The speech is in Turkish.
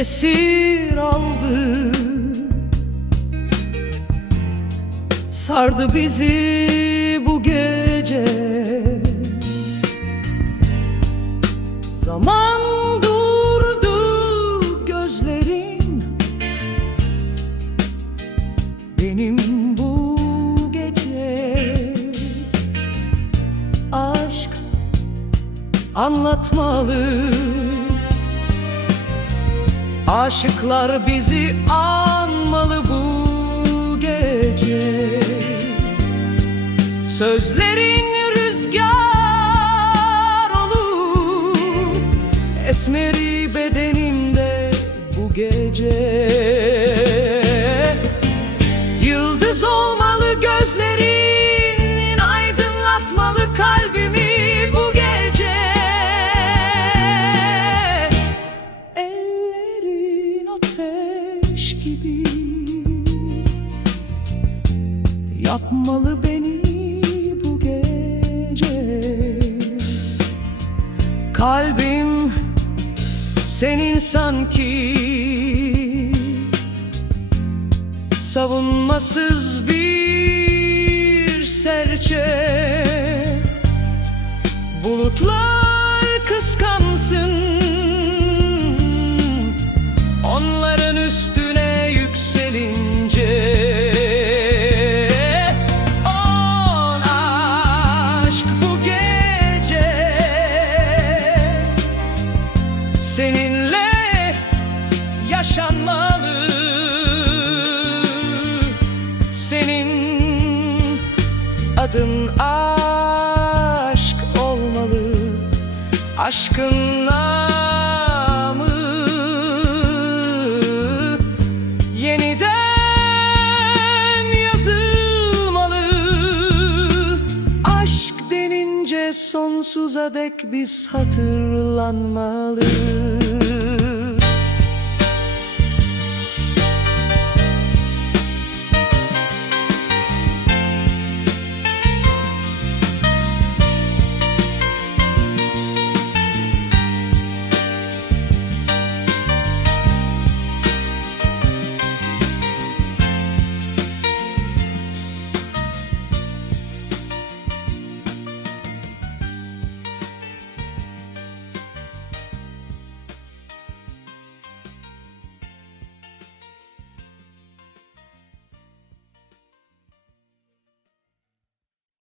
esir aldı. Sardı bizi bu gece. Zaman durdu gözlerin. Benim bu gece Aşk anlatmalı Aşıklar bizi anmalı bu gece. Sözlerin rüzgar olur Esmeri bedenimde bu gece gibi. Yapmalı beni bu gece. Kalbim senin sanki. Savunmasız bir serçe. Bulutlar kıskansın Seninle yaşanmalı. Senin adın aşk olmalı. Aşkın namı Yeniden yazılmalı. Aşk denince sonsuza dek biz hatırlanmalı